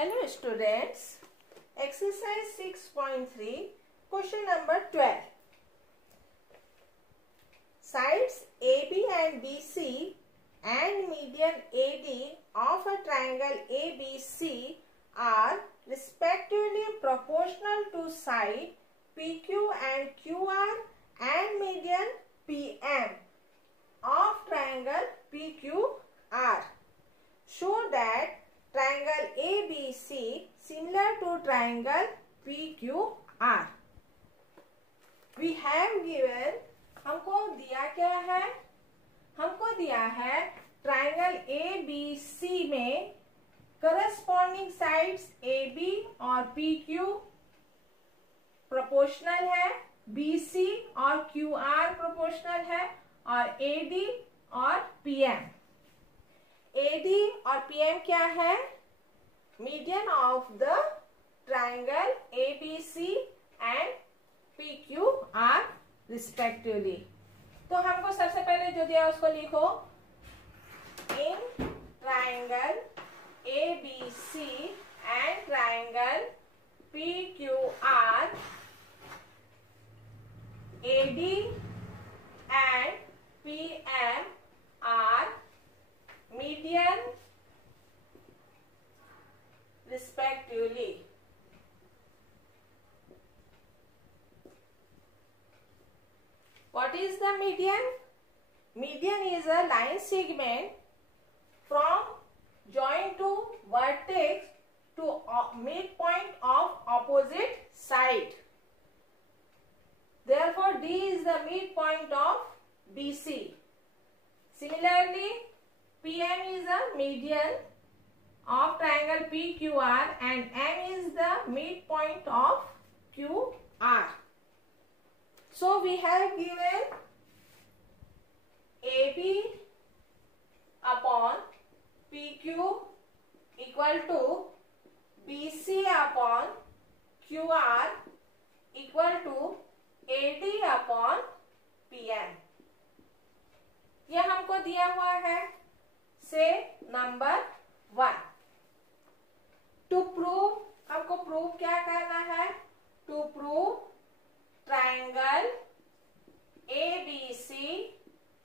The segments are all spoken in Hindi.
Hello students, exercise 6.3, question number 12. Sides AB and BC and median AD of a triangle ABC are respectively proportional to side PQ and QR and median PM of triangle PQR. Show that triangle ABC similar to triangle PQR. We have given, हमको दिया क्या है? हमको दिया है ट्राइंगल ABC में करस्पॉन्डिंग साइड्स AB और PQ प्रोपोर्शनल है, BC और QR प्रोपोर्शनल है और AD और PM. AD और PM क्या है? Median of the triangle ABC and PQR respectively. तो हमको सबसे पहले जो दिया उसको लिखो. इन triangle ABC and triangle PQR AD and PM are median respectively. What is the median? Median is a line segment from joint to vertex to midpoint of opposite side. Therefore, D is the midpoint of BC. Similarly, PM is the median of triangle PQR and M is the midpoint of QR. So we have given AB upon PQ equal to BC upon QR equal to AD upon PM. यह हमको दिया हुआ है. से नंबर 1. टू प्रूव, हमको प्रूव क्या करना है? To prove triangle ABC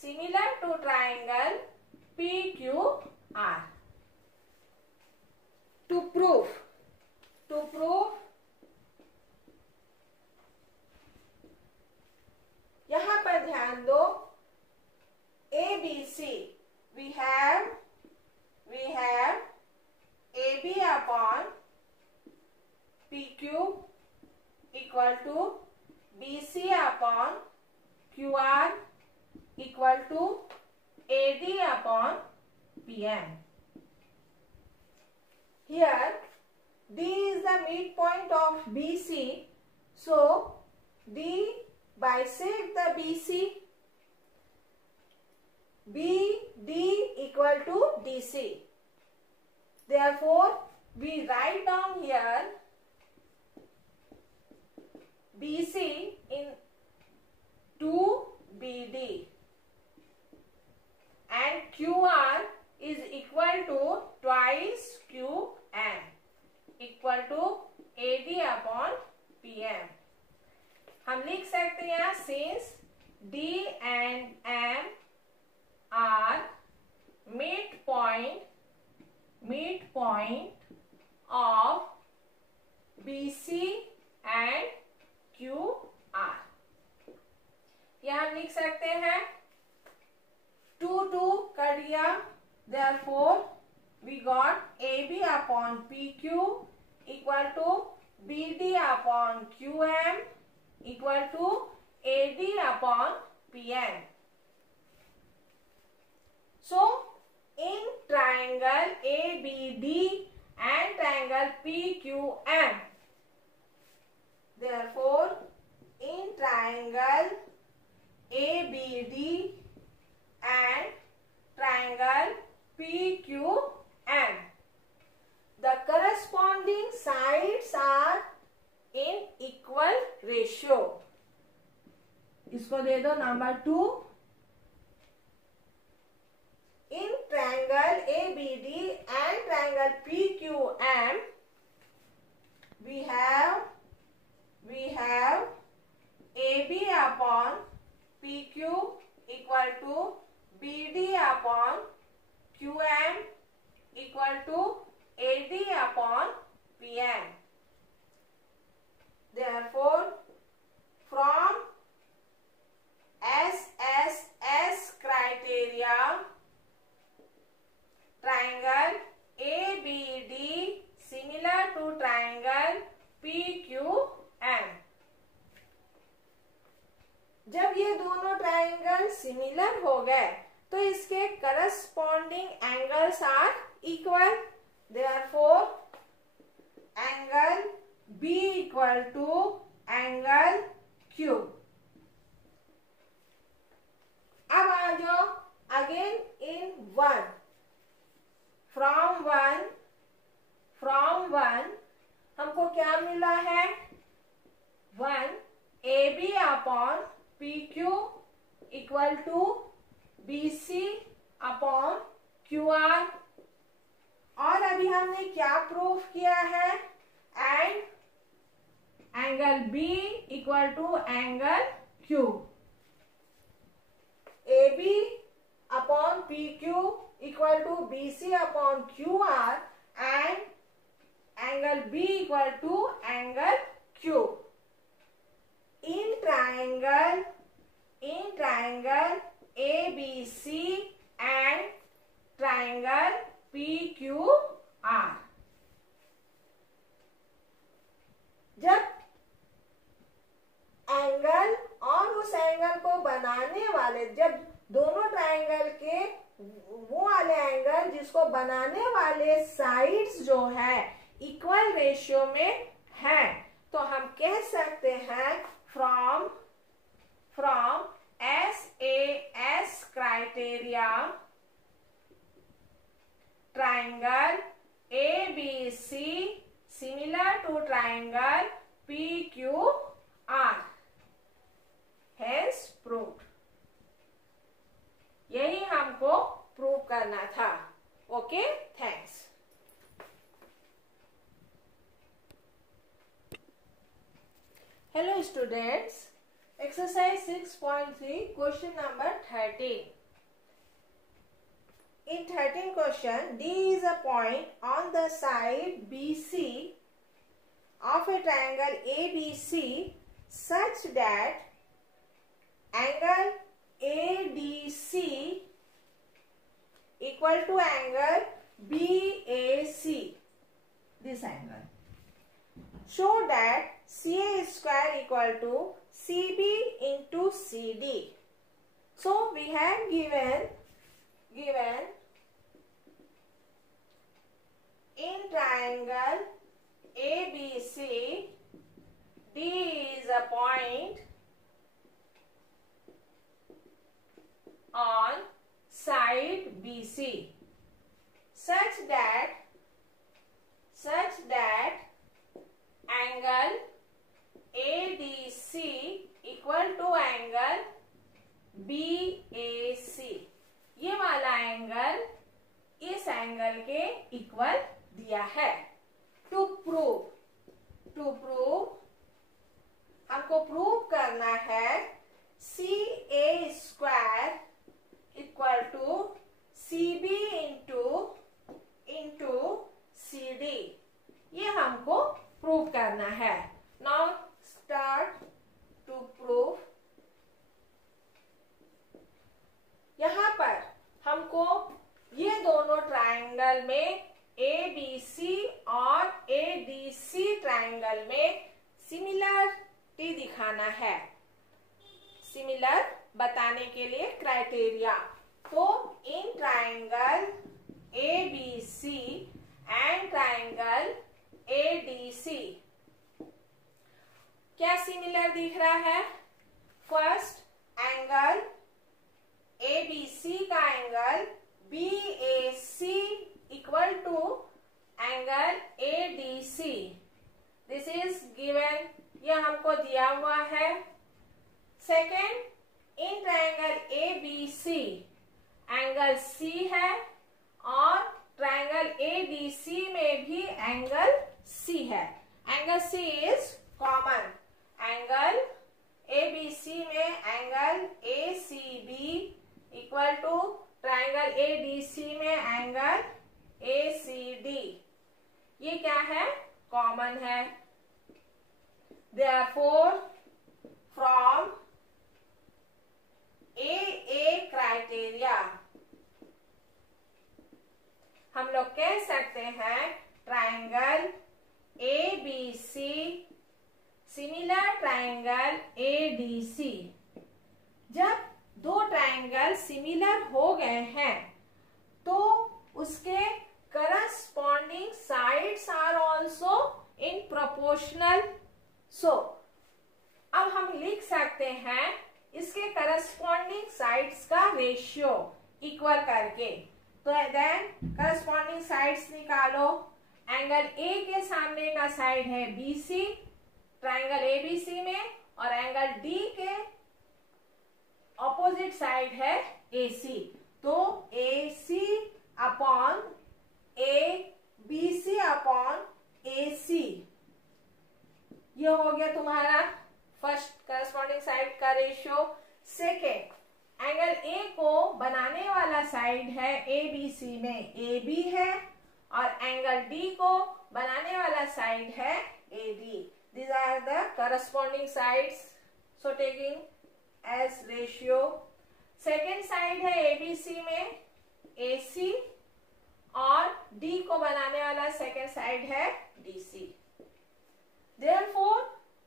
similar to triangle PQR. To prove यहां पर ध्यान दो. ABC we have AB upon PQ equal to BC upon QR equal to AD upon PM. Here D is the midpoint of BC, so D bisect the BC. BD equal to DC. Therefore, we write down here BC in 2BD and QR is equal to twice QM equal to AD upon PM. हम लिख सकते हैं यहाँ since D and M are midpoint of BC and QR. यहाँ हम लिख सकते हैं 2 कर दिया. Therefore, we got AB upon PQ equal to BD upon QM equal to AD upon PM. So, in triangle ABD and triangle PQM, therefore, in triangle ABD and triangle PQM, the corresponding sides are in equal ratio. इसको दे दो number 2. In triangle ABD and triangle PQM, we have AB upon PQ equal to BD upon QM equal to AD upon PM. Therefore, from SSS criteria, triangle ABD similar to triangle PQM. जब ये दोनों ट्राइंगल सिमिलर हो गए तो इसके corresponding angles are equal. Therefore angle B equal to angle Q. अब आ जाओ again in one. From one हमको क्या मिला है? 1 AB upon PQ equal to BC upon QR. और अभी हमने क्या प्रूफ किया है? And angle B equal to angle Q. AB upon PQ equal to BC upon QR and angle B equal to angle Q. In triangle ABC and triangle PQR. जब एंगल और उस एंगल को बनाने वाले, जब दोनों ट्राइंगल के वो वाले एंगल जिसको बनाने वाले साइड्स जो है इक्वल रेशियो में है, तो हम कह सकते हैं from SAS criteria triangle ABC similar to triangle PQR. Hence proved. यही हमको प्रूव करना था. Okay, thanks. Hello students, exercise 6.3 question number 13. In 13 question, D is a point on the side BC of a triangle ABC such that angle ADC equal to angle BAC, this angle. Show that CA square equal to CB into CD. So we have given in triangle ABC, D is a point on side BC such that angle ADC equal to angle BAC. ये वाला एंगल इस एंगल के इक्वल दिया है. टू प्रूव हमको प्रूव करना है CA square equal to CB into CD. ये हमको प्रूव करना है. Now start to prove. यहाँ पर हमको ये दोनों ट्राइंगल में ABC और ADC ट्राइंगल में सिमिलरिटी दिखाना है. सिमिलर बताने के लिए क्राइटेरिया. तो in triangle ABC and triangle ADC क्या सिमिलर दिख रहा है? फर्स्ट एंगल ABC का angle BAC equal to angle ADC. This is given, ये हमको दिया हुआ है. Second, in triangle ABC angle C है और ट्राइंगल ADC में भी एंगल C है. Angle C is common. Angle ABC में angle ACB equal to triangle ADC में एंगल ACD, ये क्या है? कॉमन है। Therefore, from AA क्राइटेरिया हम लोग कह सकते हैं triangle ABC similar triangle ADC। जब दो ट्राइंगल सिमिलर हो गए हैं तो उसके corresponding sides are also in proportional. So अब हम लिख सकते हैं इसके करस्पॉन्डिंग साइड्स का रेशियो इक्वल करके। तो देन करस्पॉन्डिंग साइड्स निकालो। एंगल A के सामने का साइड है BC ट्राइंगल ABC में, और एंगल D के ऑपोजिट साइड है AC। तो AC upon ABC upon AC, ये हो गया तुम्हारा फर्स्ट करस्पॉन्डिंग साइड का रेशियो। सेकेंड, एंगल A को बनाने वाला साइड है ABC में AB है, और एंगल D को बनाने वाला साइड है AD। These are the corresponding sides, so taking as ratio। Second side है ABC में AC, और D को बनाने वाला सेकेंड साइड है DC। Therefore,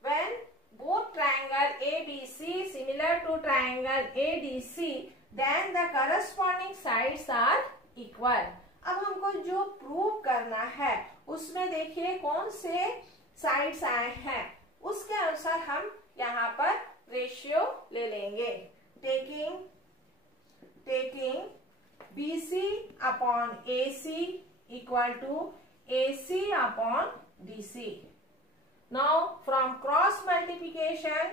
when both triangle ABC similar to triangle ADC, then the corresponding sides are equal। अब हमको जो प्रूव करना है उसमें देखिए कौन से साइड्स आए हैं, उसके अनुसार हम यहाँ पर रेशियो ले लेंगे। Taking BC upon AC equal to AC upon DC। Now from cross multiplication,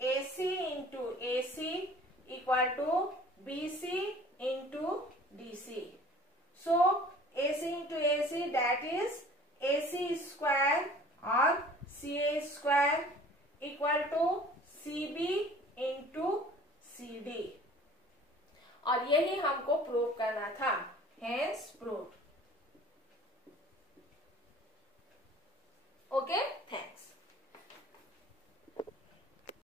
AC into AC equal to BC into DC. So AC into AC, that is AC square or CA square equal to CB into CD। और यही हमको प्रूव करना था, hence proved। ओके